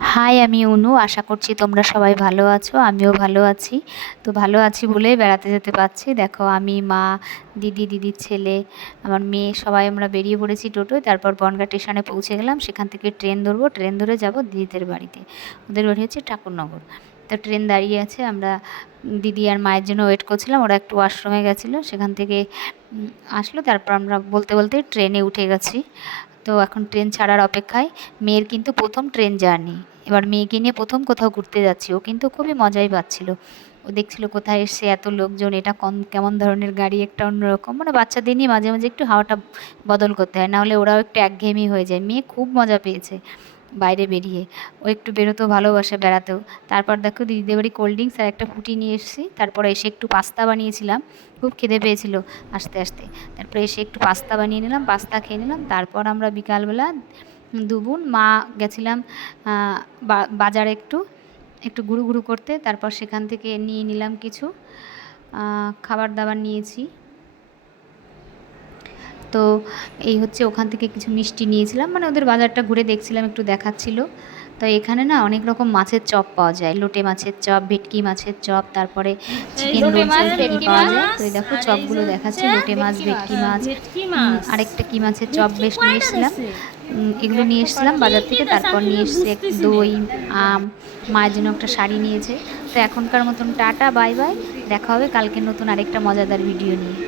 High, আমি অনু। আশা করছি তোমরা সবাই ভালো আছো, আমিও ভালো আছি। তো ভালো আছি বলেই বেড়াতে যেতে পারছি। দেখো, আমি, মা, দিদির ছেলে, আমার মেয়ে, সবাই আমরা বেরিয়ে পড়েছি টোটোয়। তারপর বনগাঁ স্টেশনে পৌঁছে গেলাম। সেখান থেকে ট্রেন ধরবো, ট্রেন ধরে যাব দিদিদের বাড়িতে। ওদের বাড়ি হচ্ছে ঠাকুরনগর। তো ট্রেন দাঁড়িয়ে আছে, আমরা দিদি আর মায়ের জন্য ওয়েট করছিলাম। ওরা একটু ওয়াশরুমে গেছিলো, সেখান থেকে আসলো। তারপর আমরা বলতে বলতে ট্রেনে উঠে গেছি। তো এখন ট্রেন ছাড়ার অপেক্ষায়। মেয়ের কিন্তু প্রথম ট্রেন জার্নি। এবার মেয়েকে নিয়ে প্রথম কোথাও ঘুরতে যাচ্ছি। ও কিন্তু খুবই মজাই পাচ্ছিল। ও দেখছিল কোথায় এসছে, এত লোকজন, এটা কেমন ধরনের গাড়ি, একটা অন্যরকম। মানে বাচ্চাদের নিয়ে মাঝে মাঝে একটু হাওয়াটা বদল করতে হয়, নাহলে ওরাও একটু একঘেয়েমি হয়ে যায়। মেয়ে খুব মজা পেয়েছে বাইরে বেরিয়ে। ও একটু বেরোতেও ভালোবাসে, বেড়াতেও। তারপর দেখো, দিদিদের বাড়ি কোল্ড ড্রিঙ্কস আর একটা ফুটি নিয়ে এসেছি। তারপরে এসে একটু পাস্তা বানিয়েছিলাম, খুব খিদে পেয়েছিল আস্তে আস্তে। তারপরে এসে একটু পাস্তা বানিয়ে নিলাম, পাস্তা খেয়ে নিলাম। তারপর আমরা বিকালবেলা দুবোন মা গেছিলাম বাজারে একটু একটু ঘুরু ঘুরু করতে। তারপর সেখান থেকে নিয়ে নিলাম কিছু খাবার দাবার নিয়েছি। তো এই হচ্ছে, ওখান থেকে কিছু মিষ্টি নিয়েছিলাম, মানে ওদের বাজারটা ঘুরে দেখছিলাম, একটু দেখাচ্ছিল। তো এখানে না অনেক রকম মাছের চপ পাওয়া যায়, লোটে মাছের চপ, ভেটকি মাছের চপ, তারপরে চিকেন রোল কি পাওয়া যায়। তো এই দেখো চপগুলো দেখাচ্ছে, লোটে মাছ, ভেটকি মাছ, আরেকটা কি মাছের চপ বেশ নিয়ে এসেছিলাম। এগুলো নিয়ে এসেছিলাম বাজার থেকে। তারপর নিয়ে এসছে দই, আম, মায়ের জন্য একটা শাড়ি নিয়েছে। তো এখনকার মতন টাটা, বাই বাই। দেখা হবে কালকে নতুন আরেকটা মজাদার ভিডিও নিয়ে।